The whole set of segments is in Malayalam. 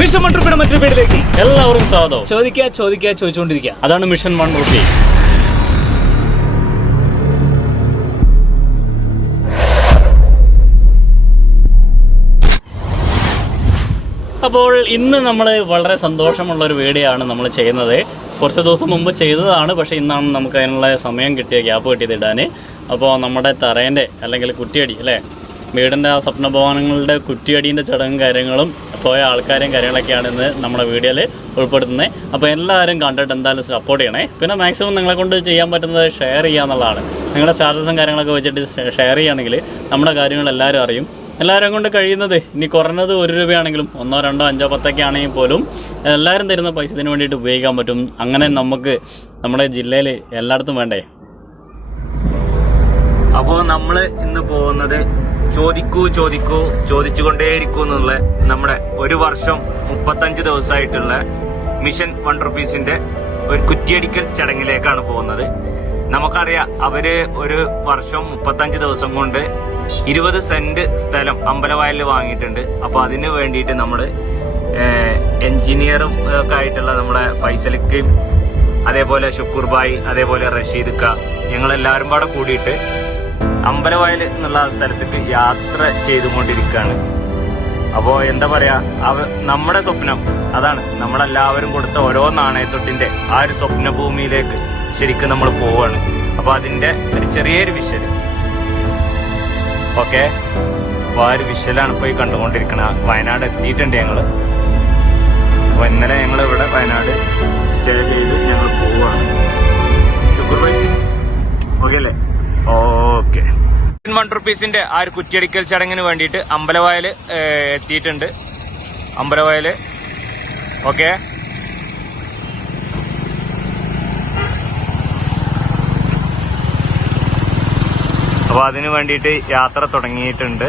മിഷൻ 1 രൂപയുടെ മറ്റൊരു പേരിലേക്ക് എല്ലാവർക്കും സ്വാഗതം. ചോദിച്ചുകൊണ്ടിരിക്കുക, അതാണ് മിഷൻ 1 രൂപ. അപ്പോൾ ഇന്ന് നമ്മൾ വളരെ സന്തോഷമുള്ളൊരു വീഡിയോ ആണ് നമ്മൾ ചെയ്യുന്നത്. കുറച്ച് ദിവസം മുമ്പ് ചെയ്തതാണ്, പക്ഷേ ഇന്നാണ് നമുക്ക് അതിനുള്ള സമയം കിട്ടിയ ഗ്യാപ്പ് കിട്ടിയത് ഇടാൻ. അപ്പോൾ നമ്മുടെ തറേൻ്റെ അല്ലെങ്കിൽ കുറ്റിയടി അല്ലേ, വീടിൻ്റെ ആ സ്വപ്നഭവനങ്ങളുടെ കുറ്റിയടീൻ്റെ ചടങ്ങും കാര്യങ്ങളും പോയ ആൾക്കാരെയും കാര്യങ്ങളൊക്കെയാണ് ഇന്ന് നമ്മുടെ വീഡിയോയിൽ ഉൾപ്പെടുത്തുന്നത്. അപ്പോൾ എല്ലാവരും കണ്ടിട്ട് എന്തായാലും സപ്പോർട്ട് ചെയ്യണേ. പിന്നെ മാക്സിമം നിങ്ങളെ കൊണ്ട് ചെയ്യാൻ പറ്റുന്നത് ഷെയർ ചെയ്യുക എന്നുള്ളതാണ്. നിങ്ങളുടെ സ്റ്റാറ്റസും കാര്യങ്ങളൊക്കെ വെച്ചിട്ട് ഷെയർ ചെയ്യുകയാണെങ്കിൽ നമ്മുടെ കാര്യങ്ങൾ എല്ലാവരും അറിയും. എല്ലാവരും കൊണ്ട് കഴിയുന്നത് ഇനി കുറഞ്ഞത് 1 രൂപയാണെങ്കിലും 1, 2, 5, 10 ആണെങ്കിൽ പോലും എല്ലാവരും തരുന്ന പൈസ ഇതിന് വേണ്ടിയിട്ട് ഉപയോഗിക്കാൻ പറ്റും. അങ്ങനെ നമുക്ക് നമ്മുടെ ജില്ലയിൽ എല്ലായിടത്തും വേണ്ടേ. അപ്പോൾ നമ്മൾ ഇന്ന് പോകുന്നത് ചോദിച്ചുകൊണ്ടേയിരിക്കൂ എന്നുള്ള നമ്മുടെ 1 വർഷം 35 ദിവസമായിട്ടുള്ള മിഷൻ 1 റുപ്പീസിന്റെ ഒരു കുറ്റിയടിക്കൽ ചടങ്ങിലേക്കാണ് പോകുന്നത്. നമുക്കറിയാം, അവര് 1 വർഷം 35 ദിവസം കൊണ്ട് 20 സെന്റ് സ്ഥലം അമ്പലവയലിൽ വാങ്ങിയിട്ടുണ്ട്. അപ്പോൾ അതിന് വേണ്ടിയിട്ട് നമ്മൾ എൻജിനീയറും ഒക്കെ ആയിട്ടുള്ള നമ്മുടെ ഫൈസലിക്കയും അതേപോലെ ഷുക്കൂർ ഭായ്, അതേപോലെ റഷീദ് ക, ഞങ്ങളെല്ലാവരും പാടെ കൂടിയിട്ട് അമ്പലവയൽ എന്നുള്ള സ്ഥലത്തേക്ക് യാത്ര ചെയ്തുകൊണ്ടിരിക്കുകയാണ്. അപ്പോൾ എന്താ പറയാ, നമ്മുടെ സ്വപ്നം അതാണ്. നമ്മളെല്ലാവരും കൊടുത്ത ഓരോ നാണയത്തൊട്ടിന്റെ ആ ഒരു സ്വപ്ന ഭൂമിയിലേക്ക് ശരിക്കും നമ്മൾ പോവാണ്. അപ്പോൾ അതിന്റെ ഒരു ചെറിയൊരു വിഷ്വൽ, ഓക്കെ. അപ്പോൾ ആ ഒരു വിഷ്വലാണ് ഇപ്പോൾ ഈ കണ്ടുകൊണ്ടിരിക്കുന്നത്. വയനാട് എത്തിയിട്ടുണ്ട് ഞങ്ങൾ. അപ്പോൾ ഇന്നലെ ഞങ്ങൾ ഇവിടെ വയനാട് സ്റ്റേ ചെയ്ത് ഞങ്ങൾ പോവുകയാണ്. ഷുക്കൂർ ഭായ് ഓക്കെ അല്ലേ? ഓക്കെ. 1 റുപ്പീസിന്റെ ആ ഒരു കുറ്റിയടിക്കൽ ചടങ്ങിന് വേണ്ടിയിട്ട് അമ്പലവയൽ എത്തിയിട്ടുണ്ട്. അമ്പലവയൽ ഓക്കെ. അപ്പോൾ അതിനു വേണ്ടിയിട്ട് യാത്ര തുടങ്ങിയിട്ടുണ്ട്.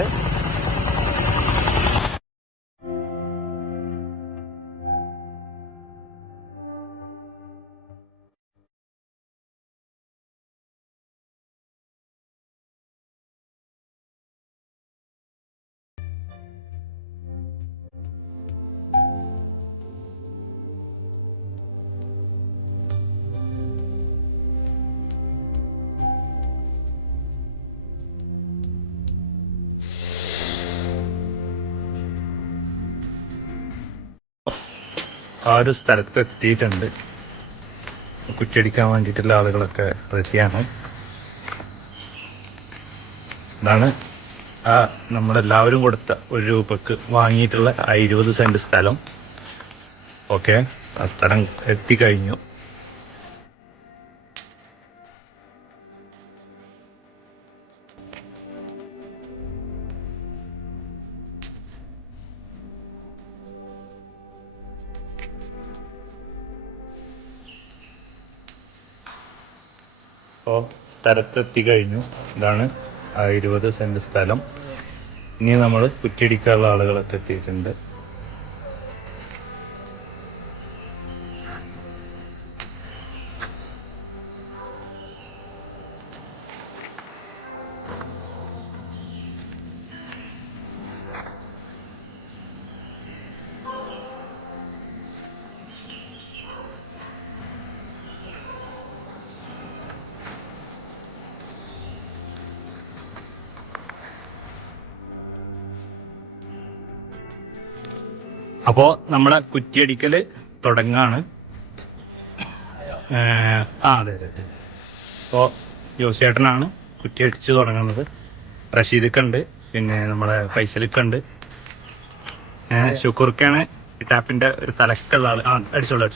ആ ഒരു സ്ഥലത്ത് എത്തിയിട്ടുണ്ട്. കുറ്റിയടിക്കാൻ വേണ്ടിയിട്ടുള്ള ആളുകളൊക്കെ റെഡിയാണ്. ഇതാണ് ആ നമ്മളെല്ലാവരും കൊടുത്ത 1 രൂപക്ക് വാങ്ങിയിട്ടുള്ള ആ 20 സെന്റ് സ്ഥലം. ഓക്കെ, ആ സ്ഥലം എത്തിക്കഴിഞ്ഞു. അപ്പോൾ സ്ഥലത്തെത്തി കഴിഞ്ഞു. ഇതാണ് ആ 20 സെന്റ് സ്ഥലം. ഇനി നമ്മൾ കുറ്റിയടിക്കാനുള്ള ആളുകളൊക്കെ എത്തിയിട്ടുണ്ട്. അപ്പോൾ നമ്മളെ കുറ്റിയടിക്കൽ തുടങ്ങാണ്. അതെ. അപ്പോൾ യോസേട്ടനാണ് കുറ്റിയടിച്ച് തുടങ്ങുന്നത്. റഷീദൊക്കെ, പിന്നെ നമ്മളെ ഫൈസലിക്കുണ്ട്, ഷുക്കൂർക്കാണ് ടാപ്പിന്റെ ഒരു തലക്കുള്ള ആള്. അടിച്ചോളൂ.